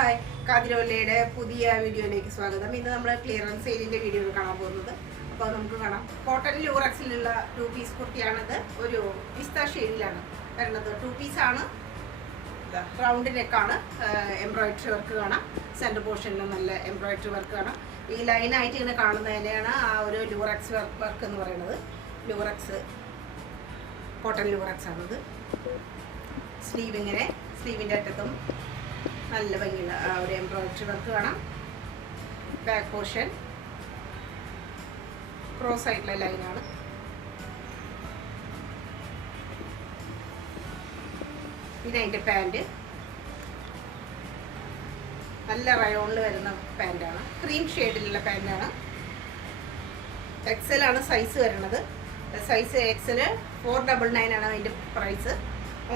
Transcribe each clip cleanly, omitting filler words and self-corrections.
Hi, കാതിരോലയുടെ പുതിയ വീഡിയോയിലേക്ക് സ്വാഗതം. ഇന്ന് നമ്മൾ ക്ലിയറൻസ് സെയിലിൻ്റെ വീഡിയോ കാണാൻ പോകുന്നത്. അപ്പോൾ നമുക്ക് കാണാം. കോട്ടൺ ലൂറക്സിലുള്ള 2 പീസ് കുർത്തിയാണിത്. ഒരു പിസ്ത ഷെയ്ഡിലാണ് വരുന്നത്. 2 പീസാണ്. റൗണ്ട് നെക്കാണ്. എംബ്രോയിഡറി വർക്ക് കാണാം. സെൻറ്റർ പോർഷനിലും നല്ല എംബ്രോയിഡറി വർക്ക് കാണാം. ഈ ലൈനായിട്ട് ഇങ്ങനെ കാണുന്നതിനെയാണ് ആ ഒരു ലൂറക്സ് വർക്ക് എന്ന് പറയുന്നത്. ലൂറക്സ്, കോട്ടൺ ലൂറക്സ് ആണിത്. സ്ലീവ് ഇങ്ങനെ, സ്ലീവിൻ്റെ അറ്റത്തും നല്ല ഭംഗിയുള്ള ഒരു എംബ്രോയിഡറി വർക്ക് കാണാം. ബാക്ക് പോർഷൻ ക്രോസ് ആയിട്ടുള്ള ലൈനാണ്. പിന്നെ അതിൻ്റെ പാൻറ് നല്ല റയോണിൽ വരുന്ന പാൻറ്റാണ്. ക്രീം ഷെയ്ഡിലുള്ള പാൻറ്റാണ്. എക്സൽ ആണ് സൈസ് വരുന്നത്. സൈസ് എക്സൽ 499 ആണ് അതിൻ്റെ പ്രൈസ്.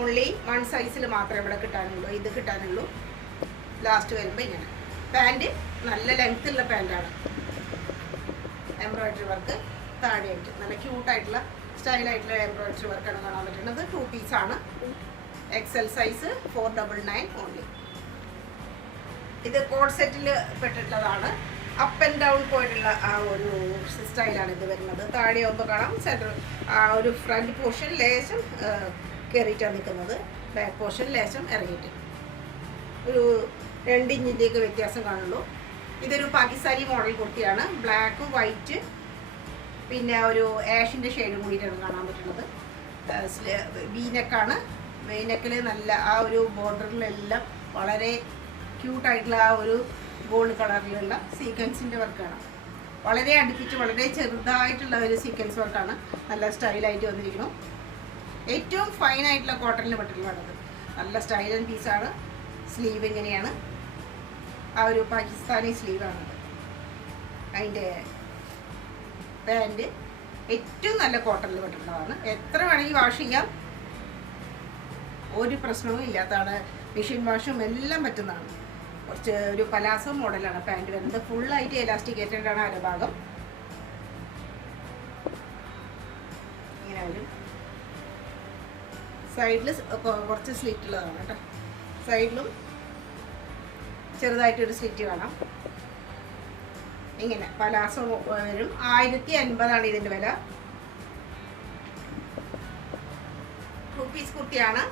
ഓൺലി 1 സൈസിൽ മാത്രമേ ഇവിടെ കിട്ടാനുള്ളൂ. ഇത് കിട്ടാനുള്ളൂ. ലാസ്റ്റ് വരുമ്പോൾ ഇങ്ങനെ പാൻറ് നല്ല ലെങ്ത്തുള്ള പാൻറ്റാണ്. എംബ്രോയിഡറി വർക്ക് താഴെയായിട്ട് നല്ല ക്യൂട്ടായിട്ടുള്ള സ്റ്റൈലായിട്ടുള്ള എംബ്രോയിഡറി വർക്കാണ് കാണാൻ പറ്റുന്നത്. 2 പീസാണ്. XL size 499 only. ഇത് കോഡ് സെറ്റിൽ പെട്ടിട്ടുള്ളതാണ്. അപ്പ് ആൻഡ് ഡൗൺ പോയിട്ടുള്ള ആ ഒരു സ്റ്റൈലാണ് ഇത് വരുന്നത്. താഴെ ആകുമ്പോൾ കാണാം സെൻറ്റർ ആ ഒരു ഫ്രണ്ട് പോർഷൻ ലേശം കയറിയിട്ടാണ് നിൽക്കുന്നത്. ബാക്ക് പോർഷൻ ലേശം ഇറങ്ങിയിട്ട് ഒരു 2 ഇഞ്ചിൻ്റെയൊക്കെ വ്യത്യാസം കാണുള്ളൂ. ഇതൊരു പാകിസ്ഥാനി മോഡൽ കുർത്തിയാണ്. ബ്ലാക്ക്, വൈറ്റ്, പിന്നെ ഒരു ആഷിൻ്റെ ഷെയ്ഡും കൂടിയിട്ടാണ് കാണാൻ പറ്റുന്നത്. വീനെക്കാണ്. വീനെക്കിൽ നല്ല ആ ഒരു ബോർഡറിലെല്ലാം വളരെ ക്യൂട്ടായിട്ടുള്ള ആ ഒരു ഗോൾഡ് കളറിലുള്ള സീക്വൻസിൻ്റെ വർക്കാണ്. വളരെ അടുപ്പിച്ച് വളരെ ചെറുതായിട്ടുള്ള ഒരു സീക്വൻസ് വർക്കാണ്. നല്ല സ്റ്റൈലായിട്ട് വന്നിരിക്കുന്നു. ഏറ്റവും ഫൈനായിട്ടുള്ള കോട്ടണിൽ പെട്ടിട്ടുള്ളതാണത്. നല്ല സ്റ്റൈൽ ആൻഡ് പീസാണ്. സ്ലീവ് ഇങ്ങനെയാണ്. ആ ഒരു പാകിസ്ഥാനി സ്ലീവാണത്. അതിൻ്റെ പാൻറ് ഏറ്റവും നല്ല കോട്ടണിൽ പെട്ടിട്ടുള്ളതാണ്. എത്ര വേണമെങ്കിൽ വാഷ് ചെയ്യാം. ഒരു പ്രശ്നവും ഇല്ലാത്തതാണ്. മെഷീൻ വാഷും എല്ലാം പറ്റുന്നതാണ്. കുറച്ച് ഒരു പലാസോ മോഡലാണ് പാൻറ് വരുന്നത്. ഫുള്ളായിട്ട് എലാസ്റ്റിക്കേറ്റഡ് ആണ് അരഭാഗം. ഇങ്ങനെ വരും. സൈഡിൽ കുറച്ച് സ്ലിറ്റ് ഉള്ളതാണ് കേട്ടോ. സൈഡിലും ചെറുതായിട്ടൊരു സ്ലിറ്റ് കാണാം. ഇങ്ങനെ പലാസോ വരും. 1050 ഇതിൻ്റെ വില. 2 പീസ് കുർത്തിയാണ്.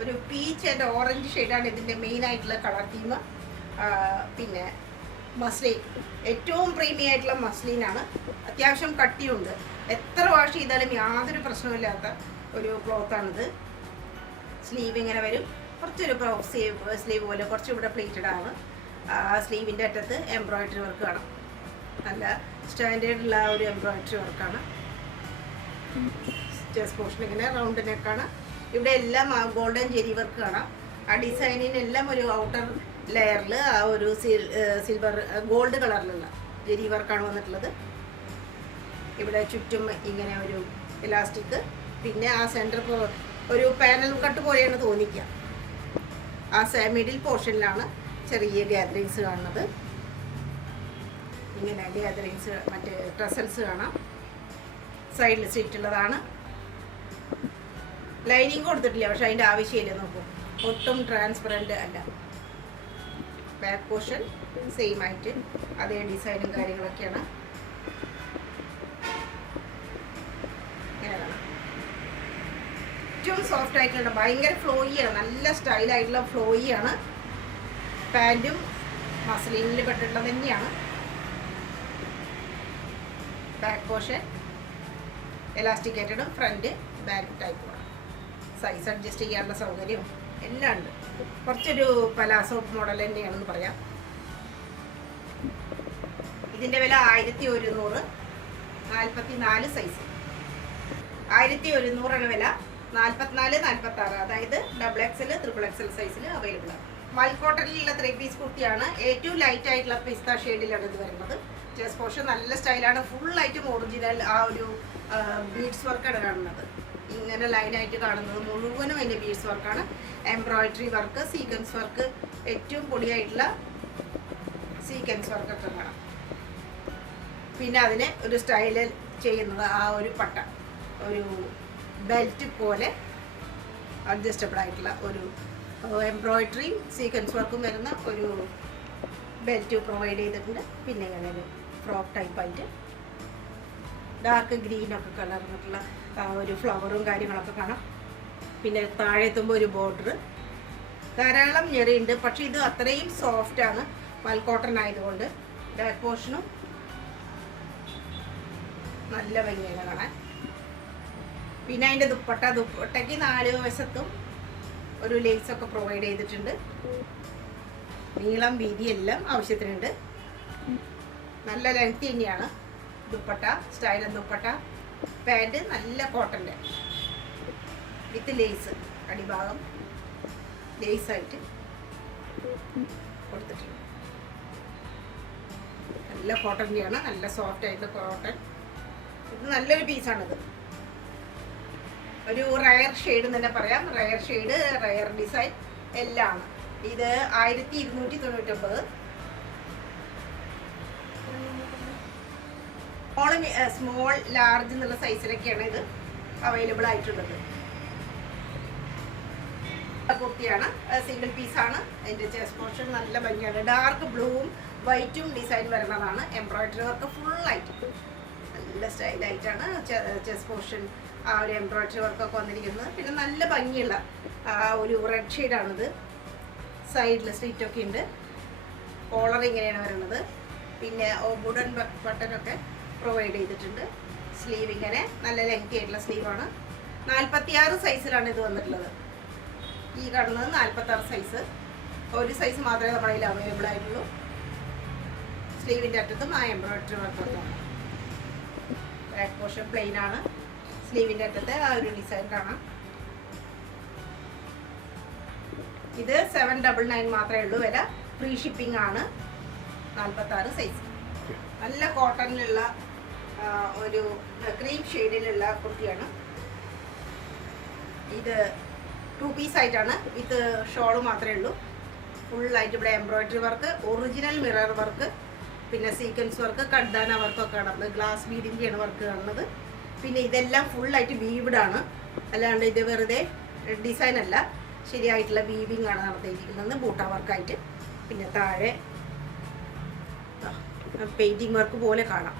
ഒരു പീച്ച് ആൻഡ് ഓറഞ്ച് ഷെയ്ഡാണ് ഇതിൻ്റെ മെയിൻ ആയിട്ടുള്ള കളർ തീം. പിന്നെ മസ്ലിൻ, ഏറ്റവും പ്രീമിയം ആയിട്ടുള്ള മസ്ലിനാണ്. അത്യാവശ്യം കട്ടിയുണ്ട്. എത്ര വാഷ് ചെയ്താലും യാതൊരു പ്രശ്നമില്ലാത്ത ഒരു ക്ലോത്താണിത്. സ്ലീവ് ഇങ്ങനെ വരും. കുറച്ചൊരു സ്ലീവ് പോലെ കുറച്ച് ഇവിടെ പ്ലേറ്റഡ് ആണ്. സ്ലീവിൻ്റെ അറ്റത്ത് എംബ്രോയിഡറി വർക്ക് കാണാം. നല്ല സ്റ്റാൻഡേർഡുള്ള ഒരു എംബ്രോയിഡറി വർക്കാണ്. ചെസ്റ്റ് പോർഷൻ ഇങ്ങനെ റൗണ്ട് നെക്കാണ്. ഇവിടെ എല്ലാം ഗോൾഡൻ ജെരി വർക്ക് കാണാം. ആ ഡിസൈനിനെല്ലാം ഒരു ഔട്ടർ ലെയറിൽ ആ ഒരു സിൽവർ ഗോൾഡ് കളറിലുള്ള ജെരി വർക്കാണ് വന്നിട്ടുള്ളത്. ഇവിടെ ചുറ്റും ഇങ്ങനെ ഒരു ഇലാസ്റ്റിക്. പിന്നെ ആ സെൻറ്റർ ഒരു പാനൽ കട്ട് പോലെയാണ് തോന്നിക്കുക. ആ മിഡിൽ പോർഷനിലാണ് ചെറിയ ഗ്യാദറിങ്സ് കാണുന്നത്. ഇങ്ങനെ ഗ്യാദറിങ്സ് മറ്റേ ട്രസൽസ് കാണാം. സൈഡിൽ സ്ലിറ്റുള്ളതാണ്. ലൈനിങ് കൊടുത്തിട്ടില്ല, പക്ഷെ അതിൻ്റെ ആവശ്യമില്ല. നോക്കൂ, ഒട്ടും ട്രാൻസ്പെറൻറ്റ് അല്ല. ബാക്ക് പോർഷൻ സെയിം ആയിട്ട് അതേ ഡിസൈനും കാര്യങ്ങളൊക്കെയാണ്. ഇങ്ങനെ കാണാം. ഏറ്റവും സോഫ്റ്റ് ആയിട്ടുള്ള ഭയങ്കര ഫ്ലോയിയാണ്. നല്ല സ്റ്റൈലായിട്ടുള്ള ഫ്ലോയിയാണ്. പാൻറ്റും മസ്ലിനിൽ പെട്ടിട്ടുള്ളത് തന്നെയാണ്. ബാക്ക് പോർഷൻ എലാസ്റ്റിക്കേറ്റഡും ഫ്രണ്ട് ബാക്ക് ടൈപ്പുമാണ്. സൈസ് അഡ്ജസ്റ്റ് ചെയ്യാനുള്ള സൗകര്യം എല്ലാം ഉണ്ട്. കുറച്ചൊരു പലാസോ മോഡൽ തന്നെയാണെന്ന് പറയാം. ഇതിൻ്റെ വില 1100. 44 സൈസ് 1100 വില. 44, 46, അതായത് XXL, XXL സൈസിൽ അവൈലബിൾ ആണ്. മൽക്കോട്ടനിലുള്ള 3 പീസ് കുർത്തിയാണ്. ഏറ്റവും ലൈറ്റ് ആയിട്ടുള്ള പിസ്ത ഷെയ്ഡിലാണ് ഇത് വരുന്നത്. ചെസ്റ്റ് പോർഷൻ നല്ല സ്റ്റൈലാണ്. ഫുള്ളായിട്ടും ഒറിജിനൽ ആ ഒരു ബീഡ്സ് വർക്കാണ് കാണുന്നത്. ഇങ്ങനെ ലൈനായിട്ട് കാണുന്നത് മുഴുവനും അതിൻ്റെ ബീഡ്സ് വർക്കാണ്. എംബ്രോയിഡറി വർക്ക്, സീക്വൻസ് വർക്ക്, ഏറ്റവും പൊടിയായിട്ടുള്ള സീക്വൻസ് വർക്കൊക്കെ കാണാം. പിന്നെ അതിന് ഒരു സ്റ്റൈലിൽ ചെയ്യുന്നത് ആ ഒരു പട്ട, ഒരു ബെൽറ്റ് പോലെ അഡ്ജസ്റ്റബിൾ ആയിട്ടുള്ള ഒരു എംബ്രോയിഡറിയും സീക്വൻസ് വർക്കും വരുന്ന ഒരു ബെൽറ്റ് പ്രൊവൈഡ് ചെയ്തിട്ടുണ്ട്. പിന്നെ ഇങ്ങനെ ഒരു ഫ്രോക്ക് ടൈപ്പായിട്ട് ഡാർക്ക് ഗ്രീനൊക്കെ കളർന്നിട്ടുള്ള ഒരു ഫ്ലവറും കാര്യങ്ങളൊക്കെ കാണാം. പിന്നെ താഴെ എത്തുമ്പോൾ ഒരു ബോർഡർ, ധാരാളം ഞെറിയുണ്ട്. പക്ഷെ ഇത് അത്രയും സോഫ്റ്റാണ് മൽക്കോട്ടൺ ആയതുകൊണ്ട്. ബാക്ക് പോർഷനും നല്ല ഭംഗിയാണ് കാണാൻ. പിന്നെ അതിൻ്റെ ദുപ്പട്ടയ്ക്ക് 4 വശത്തും ഒരു ലേസൊക്കെ പ്രൊവൈഡ് ചെയ്തിട്ടുണ്ട്. നീളം വീതി എല്ലാം ആവശ്യത്തിനുണ്ട്. നല്ല ലെങ്ത് തന്നെയാണ് ദുപ്പട്ട, സ്റ്റൈലൻ ദുപ്പട്ട. പാൻറ് നല്ല കോട്ടൻ്റെ വിത്ത് ലേസ്, അടിഭാഗം ലേസായിട്ട് കൊടുത്തിട്ടുണ്ട്. നല്ല കോട്ടൻ്റെയാണ്, നല്ല സോഫ്റ്റ് ആയിട്ടുള്ള കോട്ടൺ. ഇത് നല്ലൊരു പീസാണിത്. ഒരു റയർ ഷെയ്ഡ് എന്ന് തന്നെ പറയാം. റയർ ഷെയ്ഡ്, റയർ ഡിസൈൻ എല്ലാം ആണ്. ഇത് 1299. സ്മോൾ ലാർജ് എന്നുള്ള സൈസിലൊക്കെയാണ് ഇത് അവൈലബിൾ ആയിട്ടുള്ളത്. കുർത്തിയാണ്, സിംഗിൾ പീസാണ്. അതിൻ്റെ ചെസ്റ്റ് പോർഷൻ നല്ല ഭംഗിയാണ്. ഡാർക്ക് ബ്ലൂവും വൈറ്റും ഡിസൈൻ വരുന്നതാണ്. എംബ്രോയിഡറി വർക്ക് ഫുള്ളായിട്ട് നല്ല സ്റ്റൈലായിട്ടാണ് ചെസ്റ്റ് പോർഷൻ ആ ഒരു എംബ്രോയിഡറി വർക്കൊക്കെ വന്നിരിക്കുന്നത്. പിന്നെ നല്ല ഭംഗിയുള്ള ഒരു റെഡ് ഷെയ്ഡാണിത്. സൈഡിൽ സ്ലിറ്റൊക്കെ ഉണ്ട്. കോളർ ഇങ്ങനെയാണ് വരുന്നത്. പിന്നെ വുഡൻ ബട്ടനൊക്കെ പ്രൊവൈഡ് ചെയ്തിട്ടുണ്ട്. സ്ലീവ് ഇങ്ങനെ നല്ല ലെങ്തി ആയിട്ടുള്ള സ്ലീവാണ്. 46 സൈസിലാണ് ഇത് വന്നിട്ടുള്ളത്. ഈ കാണുന്നത് 46 സൈസ്. ഒരു സൈസ് മാത്രമേ നമ്മുടെ കയ്യിൽ അവൈലബിൾ ആയിട്ടുള്ളൂ. സ്ലീവിൻ്റെ അറ്റത്തും ആ എംബ്രോയിഡറി വർക്കൊക്കെ. ബാക്ക് പോർഷൻ പ്ലെയിൻ ആണ്. സ്ലീവിൻ്റെ അറ്റത്ത് ആ ഒരു ഡിസൈൻ കാണാം. ഇത് 799 മാത്രമേ ഉള്ളൂ വില. ഫ്രീ ഷിപ്പിംഗ് ആണ്. 46 സൈസ്. നല്ല കോട്ടണിലുള്ള ഒരു ക്രീം ഷെയ്ഡിലുള്ള കുർത്തിയാണ്. ഇത് 2 പീസായിട്ടാണ്. വിത്ത് ഷോള് മാത്രമേ ഉള്ളൂ. ഫുള്ളായിട്ട് ഇവിടെ embroidery work, original mirror work, പിന്നെ സീക്വൻസ് വർക്ക്, കഡ്ഡാന വർക്കൊക്കെ കാണുന്നത്. ഗ്ലാസ് ബീഡിൻ്റെയാണ് വർക്ക് കാണുന്നത്. പിന്നെ ഇതെല്ലാം ഫുള്ളായിട്ട് വീവ്ഡാണ്. അല്ലാണ്ട് ഇത് വെറുതെ ഡിസൈൻ അല്ല, ശരിയായിട്ടുള്ള വീവിങ് ആണ് നടത്തിയിരിക്കുന്നത്. ബൂട്ട വർക്കായിട്ട്. പിന്നെ താഴെ പെയിൻറ്റിങ് വർക്ക് പോലെ കാണാം.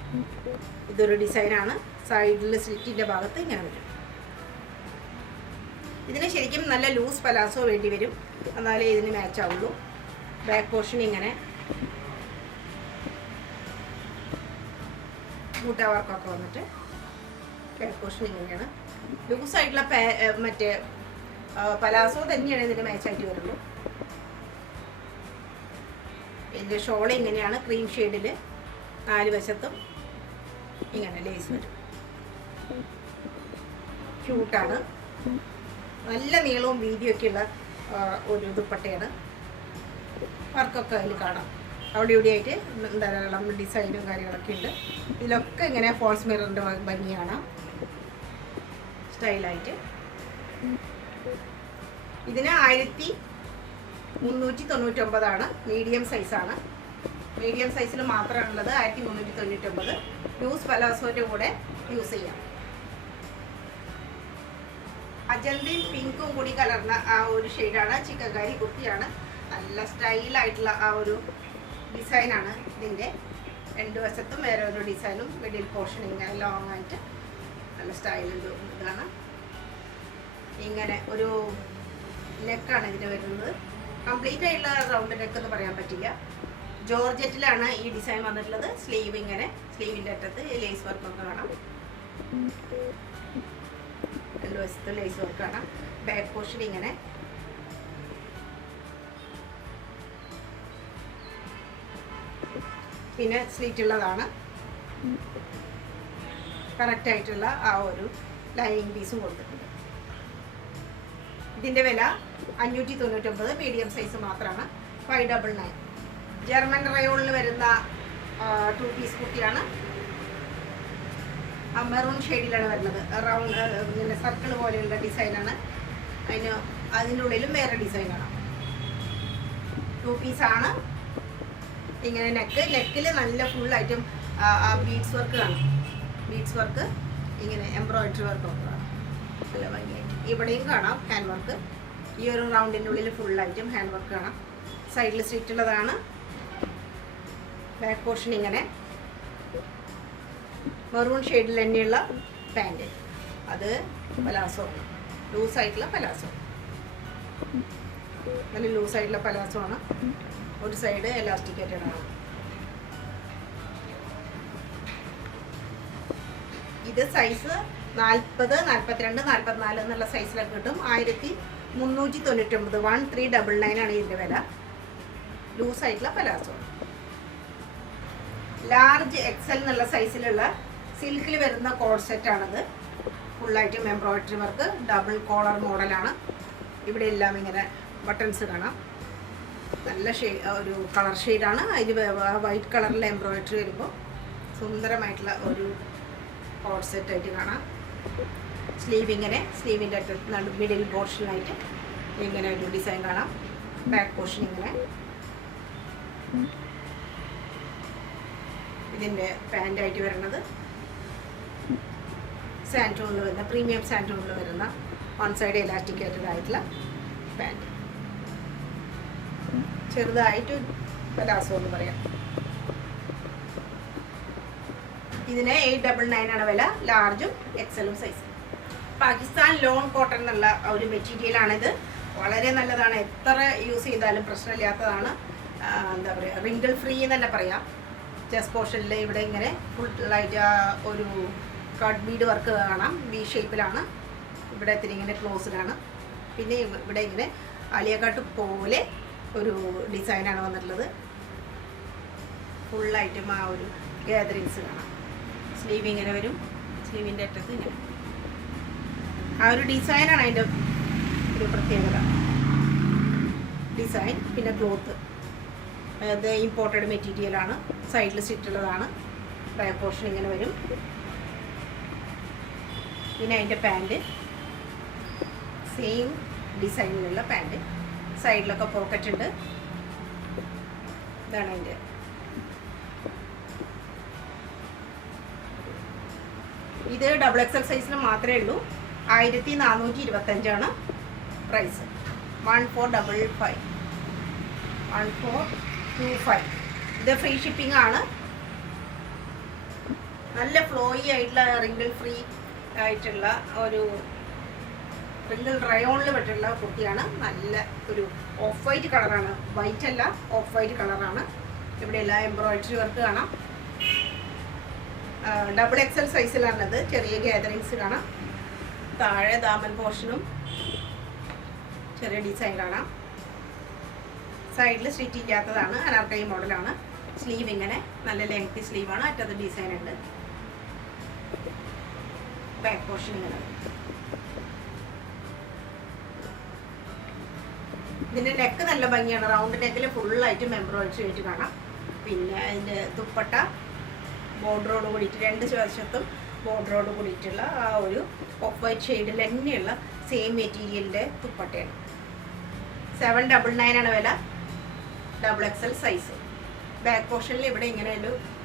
ഇതൊരു ഡിസൈനാണ്. സൈഡിൽ സ്ലിറ്റിൻ്റെ ഭാഗത്ത് ഇങ്ങനെ വരും. ഇതിന് ശരിക്കും നല്ല ലൂസ് പലാസോ വേണ്ടി വരും, എന്നാലേ ഇതിന് മാച്ച് ആവുള്ളൂ. ബാക്ക് പോർഷൻ ഇങ്ങനെ ബൂട്ട വർക്കൊക്കെ വന്നിട്ട് ബാക്ക് പോർഷൻ ഇങ്ങനെയാണ്. ലൂസായിട്ടുള്ള മറ്റേ പലാസോ തന്നെയാണ് ഇതിന് മാച്ചായിട്ട് വരുള്ളൂ. ഇതിൻ്റെ ഷോൾ ഇങ്ങനെയാണ്. ക്രീം ഷെയ്ഡിൽ 4 വശത്തും ഇങ്ങനെ ലേസ് വരും. ക്യൂട്ടാണ്. നല്ല നീളവും വീതിയൊക്കെയുള്ള ഒരു ദുപ്പട്ടയാണ്. വർക്കൊക്കെ അതിൽ കാണാം. അവിടെ ഇവിടെയായിട്ട് ധാരാളം ഡിസൈനും കാര്യങ്ങളൊക്കെ ഉണ്ട്. ഇതിലൊക്കെ ഇങ്ങനെ ഫോൾസ് മിററിൻ്റെ ഭംഗിയാണ് സ്റ്റൈലായിട്ട്. ഇതിന് 1399 മീഡിയം സൈസാണ്. മീഡിയം സൈസിൽ മാത്രമാണുള്ളത്. 1399. ലൂസ് പലാസോൻ്റെ കൂടെ യൂസ് ചെയ്യാം. അജന്തയും പിങ്കും കൂടി കലർന്ന ആ ഒരു ഷെയ്ഡാണ്. ചിക്കൻകാരി കുർത്തിയാണ്. നല്ല സ്റ്റൈലായിട്ടുള്ള ആ ഒരു ഡിസൈനാണ് ഇതിൻ്റെ. 2 വശത്തും വേറെ ഒരു ഡിസൈനും. മിഡിൽ പോർഷൻ ഇങ്ങനെ ലോങ് ആയിട്ട് നല്ല സ്റ്റൈലിൽ ഇതാണ്. ഇങ്ങനെ ഒരു നെക്കാണ് ഇതിന് വരുന്നത്. കംപ്ലീറ്റ് ആയിട്ടുള്ള റൗണ്ട് നെക്ക് എന്ന് പറയാൻ പറ്റില്ല. ജോർജറ്റിലാണ് ഈ ഡിസൈൻ വന്നിട്ടുള്ളത്. സ്ലീവ് ഇങ്ങനെ, സ്ലീവിൻ്റെ അറ്റത്ത് ലേസ് വർക്കൊക്കെ കാണാം. 2 വശത്ത് ലേസ് വർക്ക് കാണാം. ബാക്ക് പോർഷൻ ഇങ്ങനെ. പിന്നെ സ്ലീറ്റ് ഉള്ളതാണ്. കറക്റ്റ് ആയിട്ടുള്ള ആ ഒരു ലൈനിങ് പീസും കൊടുത്തിട്ടുണ്ട്. ഇതിൻ്റെ വില 599. മീഡിയം സൈസ് മാത്രമാണ്. 599. ജർമ്മൻ റയോണിൽ വരുന്ന 2 പീസ് കുർത്തിയാണ്. മെറൂൺ ഷെയ്ഡിലാണ് വരുന്നത്. റൗണ്ട് ഇങ്ങനെ സർക്കിൾ പോലെയുള്ള ഡിസൈനാണ്. അതിൻ്റെ ഉള്ളിലും വേറെ ഡിസൈനാണ്. 2 പീസാണ്. ഇങ്ങനെ നെക്കിൽ നല്ല ഫുള്ളായിട്ടും ബീഡ്സ് വർക്ക് കാണും. ബീഡ്സ് വർക്ക് ഇങ്ങനെ എംബ്രോയിഡറി വർക്കൊക്കെ കാണാം. നല്ല ഭംഗിയായിട്ട്. ഇവിടെയും കാണാം ഹാൻഡ് വർക്ക്. ഈ ഒരു റൗണ്ടിൻ്റെ ഉള്ളിൽ ഫുള്ളായിട്ടും ഹാൻഡ് വർക്ക് കാണാം. സൈഡിൽ സ്ലിറ്റ് ഉള്ളതാണ്. ബാക്ക് പോർഷൻ ഇങ്ങനെ മെറൂൺ ഷെയ്ഡിൽ തന്നെയുള്ള പാൻറ്, അത് പലാസോ, ലൂസായിട്ടുള്ള പലാസോ, നല്ല ലൂസായിട്ടുള്ള പലാസോ ആണ്. ഒരു സൈഡ് എലാസ്റ്റിക്കേറ്റഡ് ആണ്. ഇത് സൈസ് 40, 42, 44 എന്നുള്ള സൈസിലൊക്കെ കിട്ടും. 1399, 1399 ആണ് ഇതിൻ്റെ വില. ലൂസായിട്ടുള്ള പലാസോ. ലാർജ് എക്സൽ എന്നുള്ള സൈസിലുള്ള സിൽക്കിൽ വരുന്ന കോഡ് സെറ്റാണിത്. ഫുള്ളായിട്ടും എംബ്രോയിഡറി വർക്ക്, ഡബിൾ കോളർ മോഡലാണ്. ഇവിടെ എല്ലാം ഇങ്ങനെ ബട്ടൺസ് കാണാം. നല്ല ഒരു കളർ ഷെയ്ഡാണ്. അതിൽ വൈറ്റ് കളറിൽ എംബ്രോയിഡറി വരുമ്പോൾ സുന്ദരമായിട്ടുള്ള ഒരു കോഡ് സെറ്റായിട്ട് കാണാം. സ്ലീവ് ഇങ്ങനെ, സ്ലീവിൻ്റെ മിഡിൽ പോർഷനായിട്ട് ഇങ്ങനെ ഒരു ഡിസൈൻ കാണാം. ബാക്ക് പോർഷൻ ഇങ്ങനെ. ഇതിൻ്റെ പാൻറ്റായിട്ട് വരുന്നത് സാൻറ്റൂണിൽ വരുന്ന, പ്രീമിയം സാൻറ്റൂണിൽ വരുന്ന വൺ സൈഡ് എലാസ്റ്റിക്കേറ്റഡ് ആയിട്ടുള്ള പാൻറ്റ്. ചെറുതായിട്ട് പലാസോ എന്ന് പറയാം. ഇതിന് 899 ആണ് വില. ലാർജും എക്സലും സൈസ്. പാകിസ്ഥാൻ ലോൺ കോട്ടൺ എന്നുള്ള ഒരു മെറ്റീരിയലാണിത്. വളരെ നല്ലതാണ്. എത്ര യൂസ് ചെയ്താലും പ്രശ്നമില്ലാത്തതാണ്. എന്താ പറയുക, റിങ്കിൾ ഫ്രീ എന്ന് തന്നെ പറയാം. ചെസ്റ്റ് പോർഷനിൽ ഇവിടെ ഇങ്ങനെ ഫുള്ളായിട്ട് ഒരു കട്ട് ബീഡ് വർക്ക് കാണാം. വി ഷേപ്പിലാണ്. ഇവിടെ ഇത്തിരി ഇങ്ങനെ ക്ലോസ്ഡാണ്. പിന്നെ ഇവിടെ ഇങ്ങനെ അലിയ കട്ട് പോലെ ഒരു ഡിസൈനാണ് വന്നിട്ടുള്ളത്. ഫുള്ളായിട്ടും ആ ഒരു ഗാദറിങ്സ് കാണാം. സ്ലീവ് ഇങ്ങനെ വരും. സ്ലീവിൻ്റെ അറ്റത്ത് ഇങ്ങനെ ആ ഒരു ഡിസൈനാണ് അതിൻ്റെ ഒരു പ്രത്യേകത. ഡിസൈൻ. പിന്നെ ക്ലോത്ത് അത് ഇമ്പോർട്ടഡ് മെറ്റീരിയലാണ്. സൈഡിൽ സ്റ്റിറ്റുള്ളതാണ്. ബാക്ക് പോർഷൻ ഇങ്ങനെ വരും. പിന്നെ അതിൻ്റെ പാൻറ്റ് സെയിം ഡിസൈനിലുള്ള പാൻറ്റ്. സൈഡിലൊക്കെ പോക്കറ്റ് ഉണ്ട്. ഇതാണ് അതിൻ്റെ. ഇത് ഡബിൾ എക്സൽ സൈസിന് മാത്രമേ ഉള്ളൂ. 1425 പ്രൈസ്. 1455, 1425. ഇത് ഫ്രീ ഷിപ്പിംഗ് ആണ്. നല്ല ഫ്ലോയി ആയിട്ടുള്ള റിങ്കിൾ ഫ്രീ ആയിട്ടുള്ള ഒരു റിങ്കിൾ റയോണിൽ പറ്റുള്ള കുർത്തിയാണ്. നല്ല ഒരു ഓഫ് വൈറ്റ് കളറാണ്. വൈറ്റ് അല്ല, ഓഫ് വൈറ്റ് കളറാണ്. ഇവിടെ എല്ലാം എംബ്രോയിഡറി വർക്ക് കാണാം. ഡബിൾ എക്സൽ സൈസിലാണത്. ചെറിയ ഗാദറിങ്സ് കാണാം. താഴെ ദാമൻ പോർഷനും ചെറിയ ഡിസൈൻ കാണാം. സൈഡിൽ സ്റ്റിച്ച് ഇല്ലാത്തതാണ്. അനാർക്കലി മോഡലാണ്. സ്ലീവ് ഇങ്ങനെ നല്ല ലെങ്തി സ്ലീവാണ്. അറ്റത്ത് ഡിസൈൻ ഉണ്ട്. ബാക്ക് പോർഷൻ ഇങ്ങനെ. ഇതിൻ്റെ നെക്ക് നല്ല ഭംഗിയാണ്. റൗണ്ട് നെക്കിൽ ഫുള്ളായിട്ടും എംബ്രോയിഡറി ആയിട്ട് കാണാം. പിന്നെ അതിൻ്റെ ദുപ്പട്ട ബോർഡറോട് കൂടിയിട്ട് 2 വശത്തും ബോർഡറോട് കൂടിയിട്ടുള്ള ആ ഒരു ഓഫ് വൈറ്റ് ഷെയ്ഡിൽ തന്നെയുള്ള സെയിം മെറ്റീരിയലിൻ്റെ ദുപ്പട്ടയാണ്. 799 വില. Double XL size. ബാക്ക് പോർഷനിൽ ഇവിടെ ഇങ്ങനെ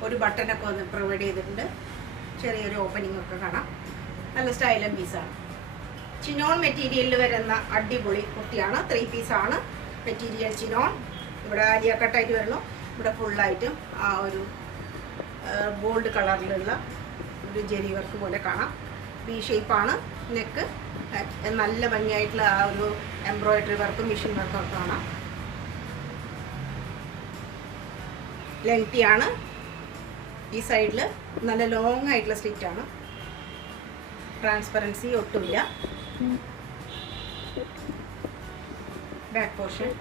ഒരു ബട്ടനൊക്കെ ഒന്ന് പ്രൊവൈഡ് ചെയ്തിട്ടുണ്ട്. ചെറിയൊരു ഓപ്പണിംഗ് ഒക്കെ കാണാം. നല്ല സ്റ്റൈലൻ പീസാണ്. ചിനോൺ മെറ്റീരിയലിൽ വരുന്ന അടിപൊളി കുർത്തിയാണ്. 3 പീസാണ് മെറ്റീരിയൽ. ചിനോൺ ഇവിടെ ആലിയ കട്ടായിട്ട് വരുന്നു. ഇവിടെ ഫുള്ളായിട്ടും ആ ഒരു ഗോൾഡ് കളറിലുള്ള ഒരു ജെറി വർക്ക് പോലെ കാണാം. വി ഷേപ്പാണ് നെക്ക്. നല്ല ഭംഗിയായിട്ടുള്ള ആ ഒരു എംബ്രോയിഡറി വർക്കും മെഷീൻ വർക്കും ഒക്കെ കാണാം. ലെങ്തിയാണ്. ഈ സൈഡിൽ നല്ല ലോങ് ആയിട്ടുള്ള സ്ലിറ്റാണ്. ട്രാൻസ്പെറൻസി ഒട്ടുമില്ല. Back portion.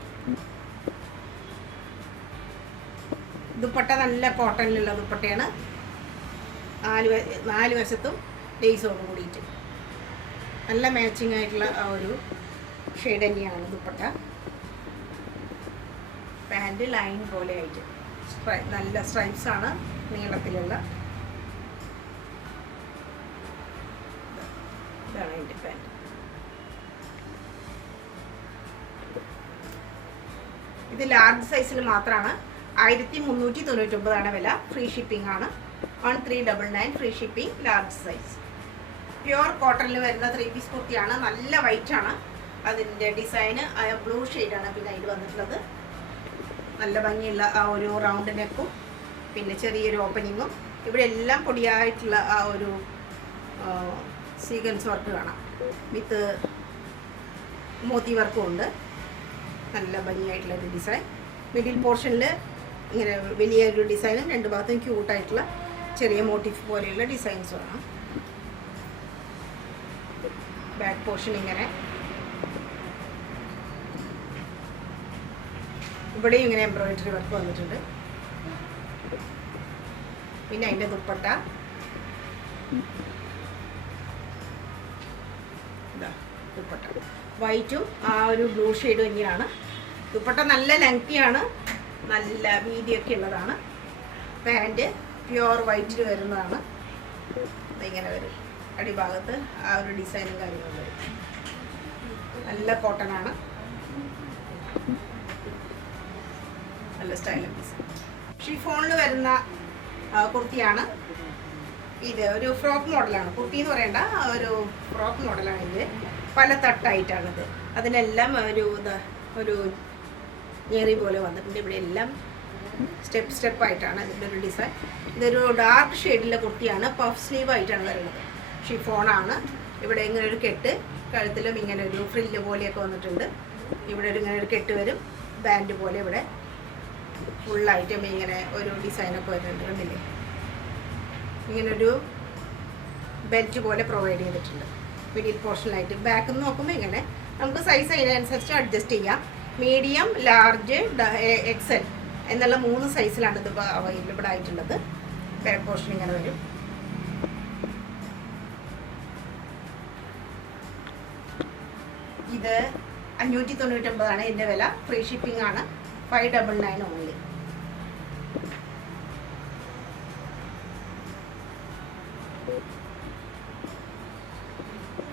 ദുപ്പട്ട നല്ല കോട്ടണിലുള്ള ദുപ്പട്ടയാണ്. 4 വശത്തും ലേസോട് കൂടിയിട്ട് നല്ല മാച്ചിങ് ആയിട്ടുള്ള ആ ഒരു ഷെയ്ഡ് തന്നെയാണ് ദുപ്പട്ട. പാൻറ് ലൈൻ പോലെ ആയിട്ട് നല്ല സ്ട്രൈപ്സ് ആണ് നീളത്തിലുള്ള. ഇതാണ് അതിൻ്റെ പാൻറ്. ഇത് ലാർജ് സൈസിൽ മാത്രമാണ്. 1399 വില. ഫ്രീ ഷിപ്പിംഗ് ആണ്. 1399 free shipping. Large size. Pure കോട്ടണിൽ വരുന്ന 3 പീസ് കുർത്തിയാണ്. നല്ല വൈറ്റ് ആണ്. അതിൻ്റെ ഡിസൈന് ബ്ലൂ ഷെയ്ഡാണ് പിന്നെ അതിൽ വന്നിട്ടുള്ളത്. നല്ല ഭംഗിയുള്ള ആ ഒരു റൗണ്ട് നെക്കും പിന്നെ ചെറിയൊരു ഓപ്പനിങ്ങും ഇവിടെ എല്ലാം പൊടിയായിട്ടുള്ള ആ ഒരു സീക്വൻസ് വർക്ക് കാണാം. വിത്ത് മോത്തി വർക്കും ഉണ്ട്. നല്ല ഭംഗിയായിട്ടുള്ളൊരു ഡിസൈൻ. മിഡിൽ പോർഷനിൽ ഇങ്ങനെ വലിയൊരു ഡിസൈനും രണ്ട് ഭാഗത്തും ക്യൂട്ടായിട്ടുള്ള ചെറിയ മോട്ടീഫ് പോലെയുള്ള ഡിസൈൻസ് വേണം. ബാക്ക് പോർഷൻ ഇങ്ങനെ ഇവിടെയും ഇങ്ങനെ എംബ്രോയിഡറി വർക്ക് വന്നിട്ടുണ്ട്. പിന്നെ അതിൻ്റെ ദുപ്പട്ട ദുപ്പട്ട വൈറ്റും ആ ഒരു ബ്ലൂ ഷെയ്ഡും തന്നെയാണ്. ദുപ്പട്ട നല്ല ലെങ്തിയാണ്, നല്ല വീതിയൊക്കെ ഉള്ളതാണ്. പാൻറ് പ്യുവർ വൈറ്റിൽ വരുന്നതാണ്. ഇങ്ങനെ വരും. അടിഭാഗത്ത് ആ ഒരു ഡിസൈനും കാര്യങ്ങളും വരും. നല്ല കോട്ടനാണ്, നല്ല സ്റ്റൈലും ഡിസൈൻ. ഷിഫോണിൽ വരുന്ന കുർത്തിയാണ് ഇത്. ഒരു ഫ്രോക്ക് മോഡലാണ്. കുർത്തി എന്ന് പറയണ്ട, ഒരു ഫ്രോക്ക് മോഡലാണ് ഇത്. പല തട്ടായിട്ടാണിത്. അതിനെല്ലാം ഒരു ഞെറി പോലെ വന്നിട്ടുണ്ട്. ഇവിടെ എല്ലാം സ്റ്റെപ്പായിട്ടാണ് ഇതിൻ്റെ ഒരു ഡിസൈൻ. ഇതൊരു ഡാർക്ക് ഷെയ്ഡിലെ കുർത്തിയാണ്. പഫ് സ്ലീവ് ആയിട്ടാണ് വരുന്നത്. ഷിഫോണാണ്. ഇവിടെ ഇങ്ങനെ ഒരു കെട്ട്, കഴുത്തിലും ഇങ്ങനെ ഒരു ഫ്രില്ല് പോലെയൊക്കെ വന്നിട്ടുണ്ട്. ഇവിടെ ഇങ്ങനെ ഒരു കെട്ട് വരും. ബാൻഡ് പോലെ ഇവിടെ ഫുള്ളായിട്ട് ഇങ്ങനെ ഒരു ഡിസൈനൊക്കെ വരുന്നുണ്ട്. കണ്ടില്ലേ? ഇങ്ങനൊരു ബെൽറ്റ് പോലെ പ്രൊവൈഡ് ചെയ്തിട്ടുണ്ട് മിഡിൽ പോർഷനിലായിട്ട്. ബാക്കിൽ നിന്ന് നോക്കുമ്പോൾ ഇങ്ങനെ നമുക്ക് സൈസ് അതിനനുസരിച്ച് അഡ്ജസ്റ്റ് ചെയ്യാം. മീഡിയം, ലാർജ്, എക്സൽ എന്നുള്ള 3 സൈസിലാണ് ഇത് അവൈലബിൾ ആയിട്ടുള്ളത്. ബാക്ക് പോർഷൻ ഇങ്ങനെ വരും. ഇത് 599 ഇതിൻ്റെ വില. ഫ്രീ ഷിപ്പിംഗ് ആണ്. 599 ഓൺലി.